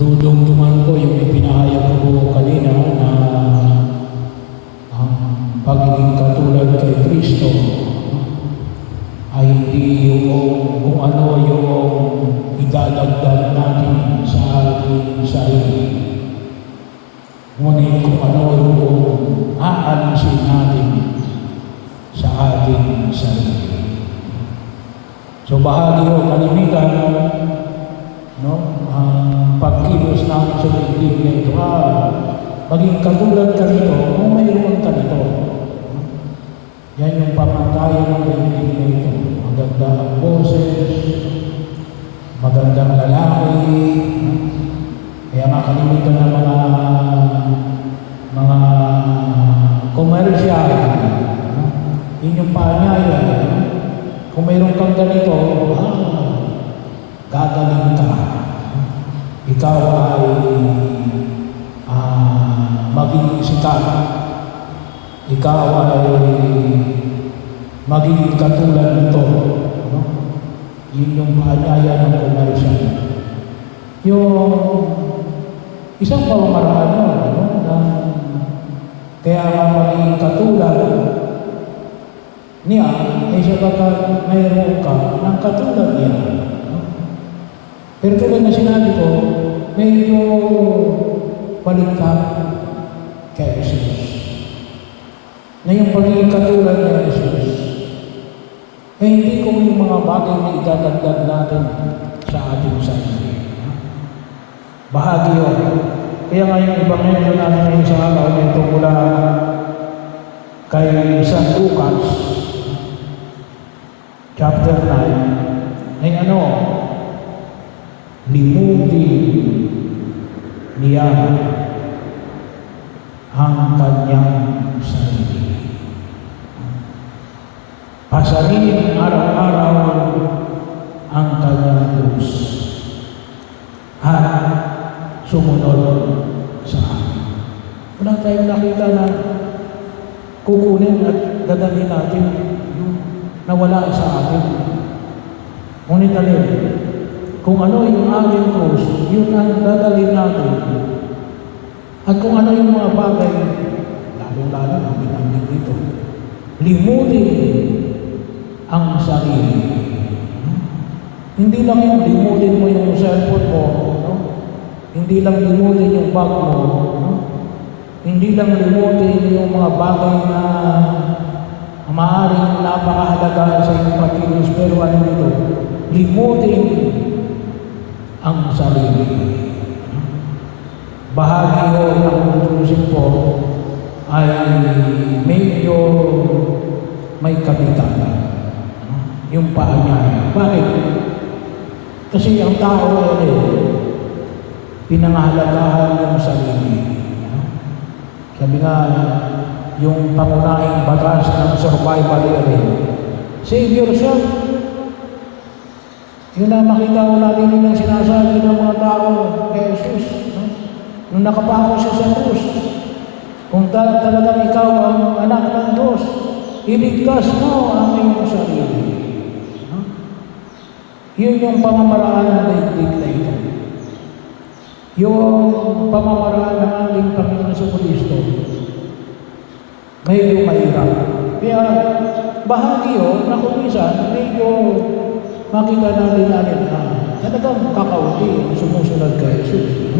Dudungtungan ko yung ipinahayag ko kanina na ang pagiging katulad kay Kristo ay hindi yung kung ano yung idadagdag natin sa ating sarili. Ngunit kung ano yung aalisin natin sa ating sarili. So bahagi o kalimitan, no? Ang pagkilos namin sa daigdig na ito, maging katulad ka nito kung mayroon ka nito. Yan yung pamantayan ng daigdig na ito. Maganda ang boses, magandang lalaki, kaya makalimutan ng mga komersyal. Yun yung paanyaya. Kung mayroon kang ganito, gagaling ka. Ikaw ay magiging sikat. Ikaw ay magiging katulad nito. Yun yung paanyaya ng komersyal. Yung isang pamamaraan yun, kaya magiging katulad niya, ay sabagat mayroon ka ng katulad niya. Pero tulad na sinabi ko, medyo baliktad kay Jesus. Na yung pagiging katulad ni Jesus, eh hindi ko yung mga bagay na idadagdag natin sa ating sarili. Bahagi yun. Kaya nga yung ebanghelyo natin ngayon sa araw nito mula kay San Lucas, chapter 9, ay limutin niya ang kanyang sarili. Pasanin araw-araw ang kanyang krus at sumunod sa akin. Wala tayong nakita na kukunin at dadalhin natin na wala sa atin. Ngunit alin, kung ano yung ating krus, yun ang dadalhin natin. At kung ano yung mga bagay, lalong-lalo ang binanggit dito, limutin ang sarili. Hindi lang yung limutin mo yung cellphone mo, hindi lang limutin yung bag mo, hindi lang limutin yung mga bagay na maaaring napakahalaga sa iyong pagkilos, pero ano nito? Limutin ang sarili. Bahagi ko ng utusin po ay medyo may kabitan. Yung paanyaya. Bakit? Kasi ang tao ay pinangahalagahan yung sarili. Sabi nga, yung pangunahing batas ng survival save yourself. Yun na makita ko natin yung sinasabi ng mga tao kay Jesus. Nung nakapako siya sa krus, kung talagang ikaw ang anak ng Diyos, iligtas mo ang iyong sarili. Yun yung pamamaraan ng daigdig na ito. Yung pamamaraan ng ating Panginoon sa Kristo, medyo mahirap. Kaya bahagi yun na kung minsan, medyo makita natin na talagang kakaunti ang sumusunod kay Jesus.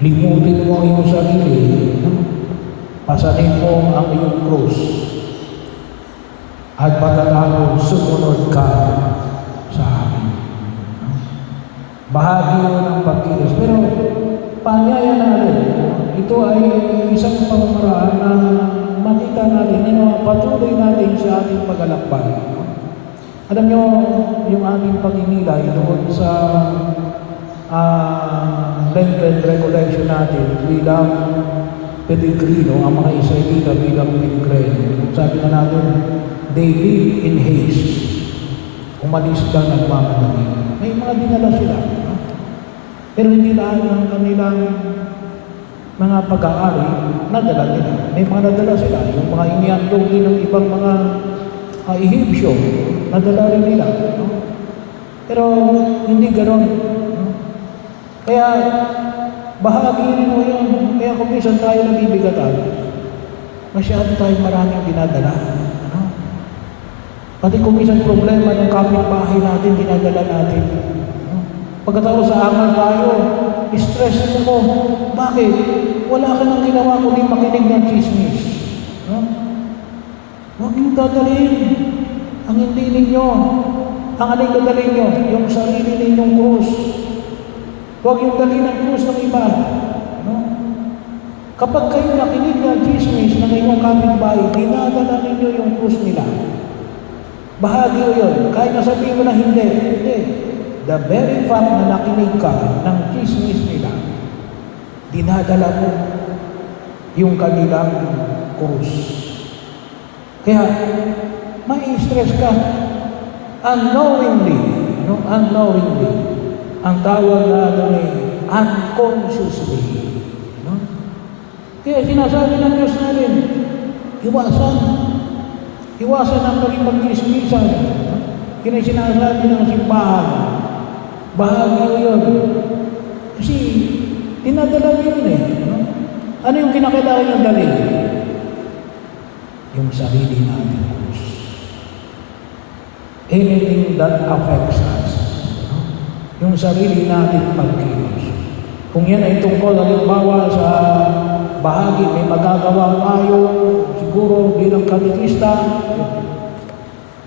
Limutin mo ang iyong sarili, pasanin mo ang iyong krus, at pagkatapos sumunod ka sa akin. Bahagi yun ng pagkilos. Pero paanyaya natin, ito ay isang pamamaraan na makita natin, patuloy natin sa ating paglalakbay. Alam nyo, yung ating pag-inilay doon sa Lenten recollection natin bilang Pedigrino, ang mga Israelita bilang Pedigrino. Sabi nga natin, they live in haste. Umalis lang nagmamadali. May mga dinala sila. Pero hindi lahat ng kanilang mga pag-aari nadala nila. May mga nadala sila. Yung mga inihandog din ng ibang mga Ehipsyo, nadala rin nila. Pero hindi ganoon. Kaya, bahagi rin mo yun. Kaya kung minsan tayo nabibigatan, masyado tayong maraming dinadala. Ano? Pati kung minsan problema ng kapitbahay natin, dinadala natin. Ano? Pagkatapos sa angal tayo, stress mo. Bakit? Wala ka nang ginawa kundi makinig ng chismis. Ano? Huwag niyong dadalhin ang hindi ninyo. Ang aling dadalhin nyo, yung sarili ninyong krus. Huwag yung dalhin ang krus ng iba. Ano? Kapag kayo nakinig ng chismis ng inyong kapitbahay, dinadala ninyo yung krus nila. Bahagi o yun. Kahit nasabihin mo na hindi. Hindi. The very fact na nakinig ka ng chismis nila, dinadala mo yung kanilang krus. Kaya, mai-stress ka. Unknowingly. No? Unknowingly. Ang tawag na doon ay unconsciously. No? Kaya sinasabi ng Diyos natin, iwasan. Iwasan ang pagkipag-chismisan. Kaya sinasabi ng simbahan, bahagi o yun. Kasi, dinadala yun eh. No? Ano yung kinakailangan yung dalhin? Yung sarili natin. Anything that affects us. No? Yung sarili natin pagkilos. Kung yan ay tungkol, halimbawa sa bahagi, may magagawa tayo, siguro bilang katekista.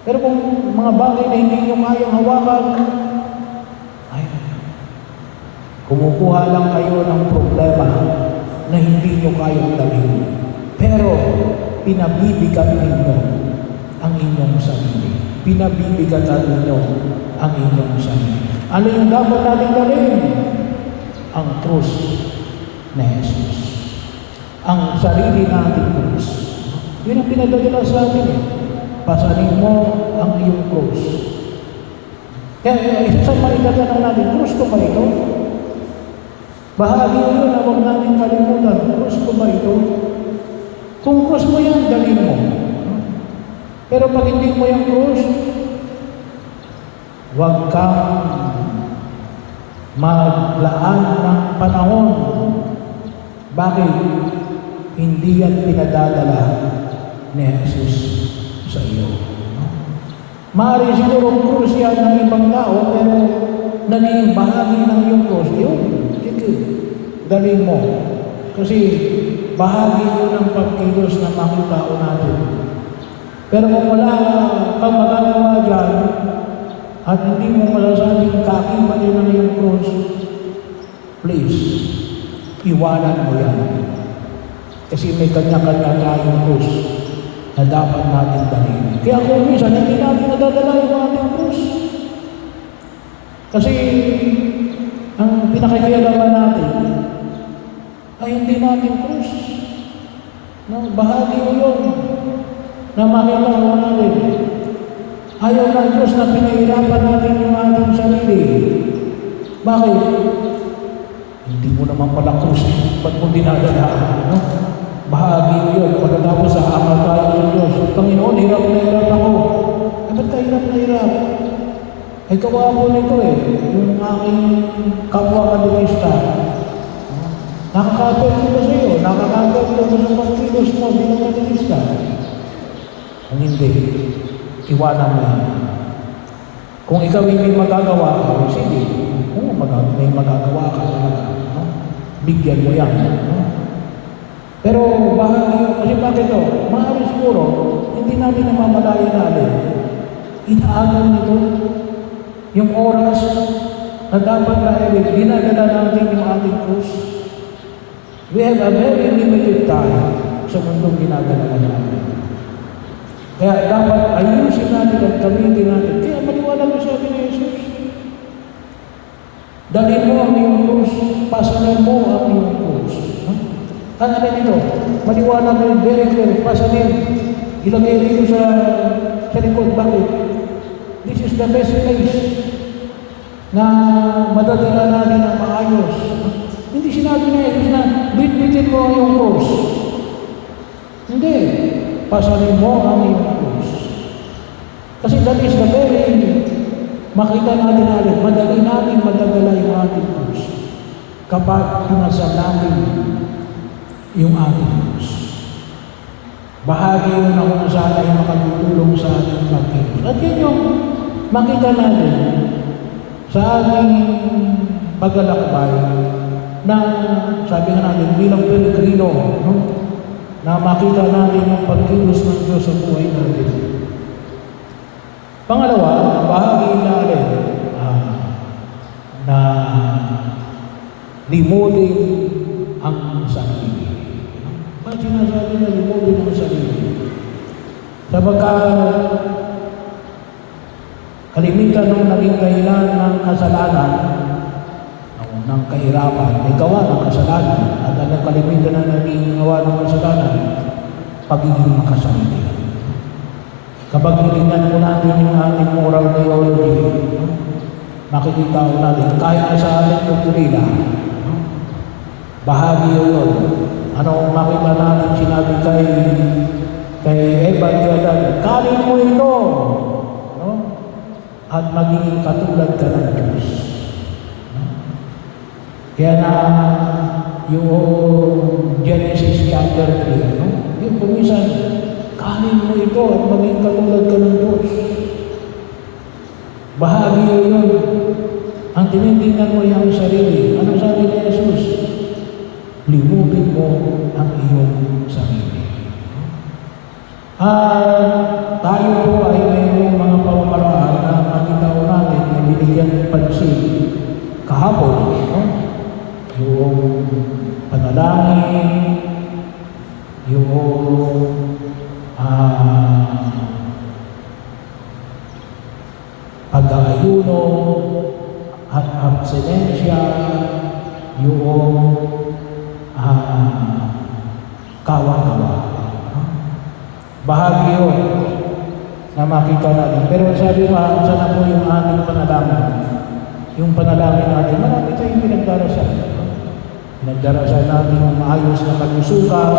Pero kung mga bagay na hindi nyo kayang hawakan, ay, kumukuha lang kayo ng problema na hindi nyo kayang dalhin. Pero, pinabibigat ninyo ang inyong sarili. Pinabibigatan ninyo ang inyong sarili. Ano yung dapat natin dalhin? Ang krus na Jesus. Ang sarili natin krus. Yun ang pinadadala sa atin eh. Pasanin mo ang iyong krus. Kaya isa sa maitatanong natin, krus ko ba ito? Bahagi yun na huwag natin kalimutan. Krus ko ba ito? Kung krus mo yan, dalhin mo. Pero pag hindi mo yung krus, huwag kang maglaan ng panahon. Bakit? Hindi yan pinadadala ni Jesus sa iyo. Maaari siguro krus yan ng ibang tao, pero naging bahagi ng iyong krus, yun. Sige, dalhin mo. Kasi bahagi yun ng pagkilos na makitao natin. Pero kung wala kang magagawa dyan, at hindi mo masasabing kakibat yun ang iyong krus, please, iwanan mo yan. Kasi may kanya-kanya tayong krus na dapat natin dalhin. Kaya kung minsan, hindi natin nadadala yung ating krus. Kasi ang pinakikailaman natin ay hindi natin krus. No, bahagi mo yun na makita mo natin. Ayaw ng Diyos na pinahirapan natin yung ating sarili. Bakit? Hindi mo naman pala krus. Ba't mo dinadala? No? Bahagi mo yun. Pagkatapos sa amal tayo ng Diyos. Panginoon, hirap na hirap ako. Ba't ka hirap na hirap? Ay kawapo nito eh. Yung aking kapwa katekista. Nakaka-apekto ba sa iyo? Nakaka-apekto ba sa pagkilos mo bilang katekista? Kung hindi, iwanan mo yan. Kung ikaw hindi magagawa, sige. Kung may magagawa ka talaga, no? Bigyan mo yan. No? Pero bahagi yun, kasi bakit ito? Maaari siguro, hindi natin namamalaya natin. Inaagal nito yung oras na dapat na dinadala natin yung ating krus. We have a very limited time sa mundong ginagalaman natin. Kaya dapat ayusin natin at gamitin natin. Kaya maniwala mo sabi ni Jesus. Dalhin mo ang iyong krus, pasanin mo ang iyong krus. Ano rin ito? Maniwala mo yung very clear, pasanin. Ilagay dito sa likod. Bakit? This is the best place na madadala natin ang maayos. Hindi sinabi na Jesus na bitbitin mo ang iyong krus. Hindi. Pasanin mo ang iyong krus. Kasi that is the very makita natin madali natin madadala yung ating krus. kapag pinasal natin yung ating Diyos. Bahagi yun na kung saan ay makatutulong sa ating pagkilos. At yun yung makita natin sa ating paglalakbay na sabi nga natin bilang Pilipino, no? Na makita natin yung pagkilos ng Diyos sa buhay natin. Pangalawa, bahagi natin na limutin ang sarili. Bakit sinasabi na limutin ang sarili? Sapagkat kalimitan ng naging dahilan ng kasalanan, ng kahirapan, may gawa ng kasalanan, at ang kalimitan na naging gawa ng kasalanan, pagiging makasarili. Kapag tinignan po natin yung ating moral theology, makikita ko natin, kahit na sa ating doktrina, bahagi yun. Ano makita natin sinabi kay Evangelan, kanin mo ito, no? At magiging katulad ka ng Diyos. No? Kaya na yung Genesis chapter 3, no? Yung kumisan, kanin mo ito at maging katulad ka ng Diyos. Bahagi yun. Ang tinitingnan mo yung sarili. Anong sabi ni Jesus? Limutin mo ang iyong sarili. Tayo po ay mayroong mga pamamaraan na makita ko natin na binigyan pansin kahapon. No? Yung panalangin, yung pag-aayuno at absenensya, yung kawa-kawa. Bahagi yun na makita natin. Pero sabi mo, sana po yung ating panalangin. Yung panalangin natin, marami tayong pinagdarasal. Pinagdarasal natin yung maayos na kalusugan.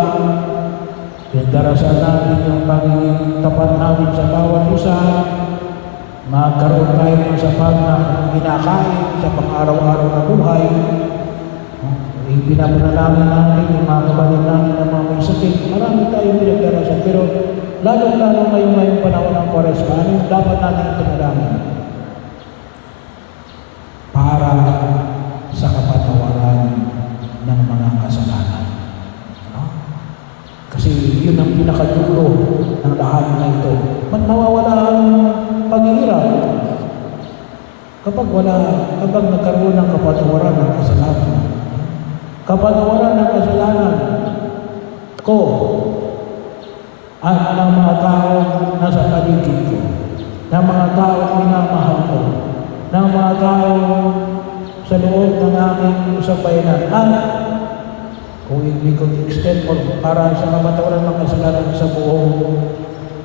Pinagdarasal natin yung pagiging tapat natin sa bawat isa. Magkaroon tayo ng sapat na kinakain sa pang-araw-araw na buhay. Pinapanalangin natin yung mga kabalit natin na mga may sakit. Marami tayong pinagdarasal. Pero lalo-lalo ngayong panahon ng Kwaresma, ano yung dapat natin panalangin? Para sa kapatawaran ng mga kasalanan. No? Kasi yun ang pinakadulo ng lahat na ito. Nawawala ang paghihirap. Kapag nagkaroon ng kapatawaran ng kasalanan, kapatawaran ng kasalanan ko at ng mga tao nasa paligid ko, ng mga tao minamahal ko, ng mga tao sa loob ng aming sabayanan, at kung hindi ko extend mo para sa kapatawaran ng kasalanan sa buong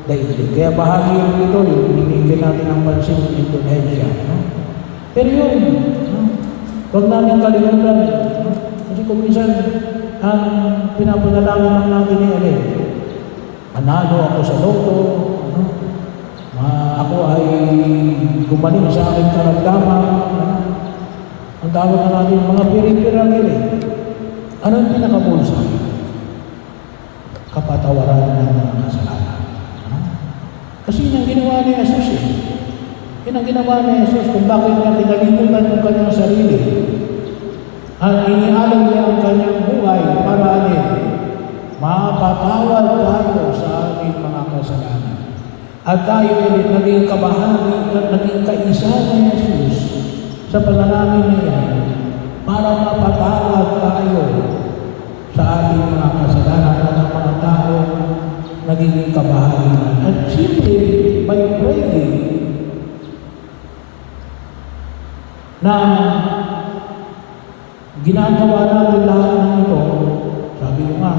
daigdig. Kaya bahagi yun ito, yung binigyan natin ng pansin ng indulhensya. No? Pero yun, no? Huwag namin kalimutan. No? Kasi kung minsan, ang pinapanalangin lang natin ni Alin, manalo ako sa loto, no? Ako ay gumaling sa aking karamdaman. No? Ang tawag na natin, mga piri-piral yun eh. Ano yung pinakabulsa? Kapatawaran ng mga kasalanan. No? Kasi yun ang ginawa ni Jesus eh. Yun ang ginawa ni Jesus kung bakit niya pinalimutan yung kanyang sarili. At inialay niya ang kanyang buhay para alin, mapatawad tayo sa ating mga kasalanan. At tayo ay naging kabahagi at naging kaisa ni Jesus sa panalangin na yan para mapatawad tayo sa ating mga kasalanan at ang mga tao naging kabahagi na. At simply, by praying, na ginagawa natin lahat ng ito, sabi ko nga,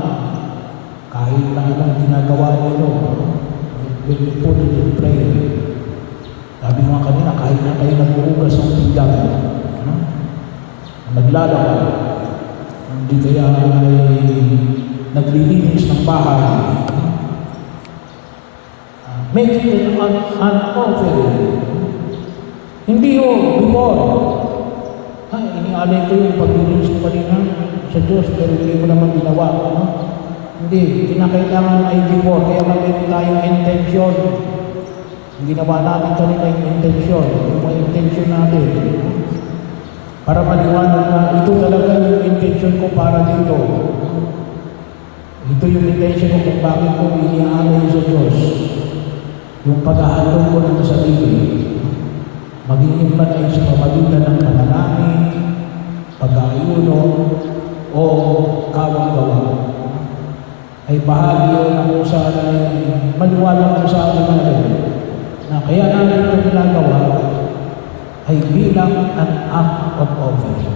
kahit na anong ginagawa nito, when you put it in prayer, sabi ko nga kanina, kahit na kayo nag-uugas ng pinggan, naglalaba, hindi kaya ay naglilinis ng bahay, make it an offering. Hindi before. Inialay ko yung paglilinis ko kanina sa Diyos, pero hindi mo naman ginawa. Ano? Hindi, kinakailangan ay before, kaya meron tayong intention. Ang ginawa natin kanina yung intention, yung mga intention natin. Para maliwanag na ito talaga yung intention ko para dito. Ito yung intention ko kung bakit ko iniaalay sa Diyos. Yung pag-aalok ko ng sarili. Magiging panay sa pamagitan ng panalangin, pag-aayuno, o kawang-gawa. Ay bahagi yun na kung saan ay maliwanag ko sa atin natin na kaya natin ito ginagawa ay bilang an act of offering.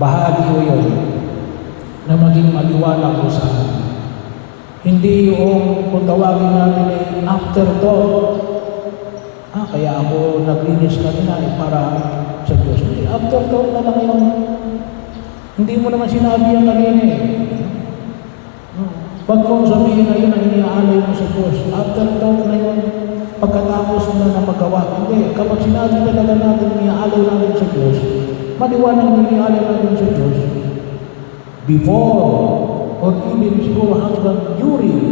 Bahagi ko yun na maging maliwanag ko sa atin. Hindi yung kung tawagin natin ay afterthought. Kaya ako naglinis kanina para sa Diyos. Hindi, afterthought na lang yun. Hindi mo naman sinabi yan kanina eh. Pag kung sabihin na yun ang iniaalay mo sa Diyos, afterthought na yun, pagkatapos mo na magawa. Hindi, kapag sinabi talaga natin iniaalay natin sa Diyos, maliwanag na iniaalay natin sa Diyos, before, or even siguro hanggang during,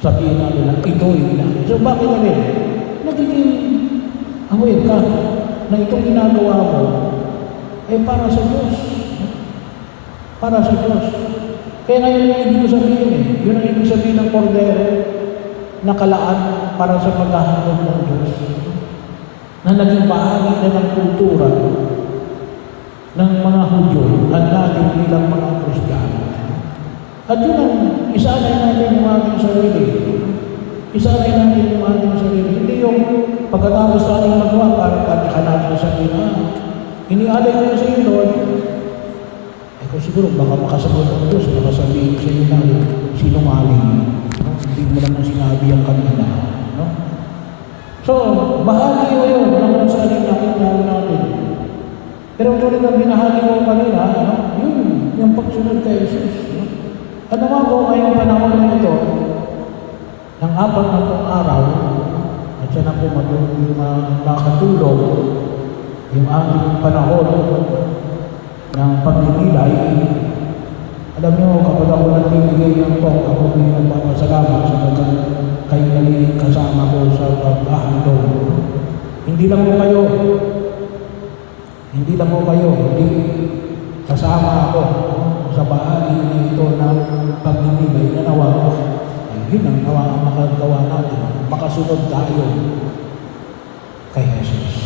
sabihin natin na ito yung ginagawa. So bakit natin? Nagiging aware ka na itong ginagawa mo ay para sa Diyos. Para sa Diyos. Kaya ngayon yung ibig sabihin eh. Yun ang ibig sabihin ng kordero na kalaan para sa paghahandog ng Diyos. Na naging bahagi na ng kultura ng mga Hudyo at natin bilang mga Kristiyano. At yun ang isanay natin yung ating sarili. Isanay natin yung ating sarili. Hindi yung pagkatapos natin magawa para pagkaka natin sabihin inialay ko sa iyo, Lord. Ay kung siguro baka makasagot ng Diyos, baka sabihin sa iyo natin sinungaling. No? Hindi mo naman sinabi ang kanina. No? So, bahagi ko yun ng kung saan yung nakita natin. Pero tulad ng binahagi ko kanina, yung pagsunod kay Jesus. Ano nga po ngayong panahon na ito, ng 40 araw, at siya na po makatulong yung aming panahon ng pagdimilay. Alam niyo, kapag ako nagbibigay ng talk, ako po yung nagpapasalamat sa mga kayo naging kasama ko sa paghahandog. Hindi lang mo kayo, hindi kasama ako sa bahagi na ito ng pagdimilay na nawa. Yun ang nawa ang makagawa natin. Makasunod tayo kay Jesus.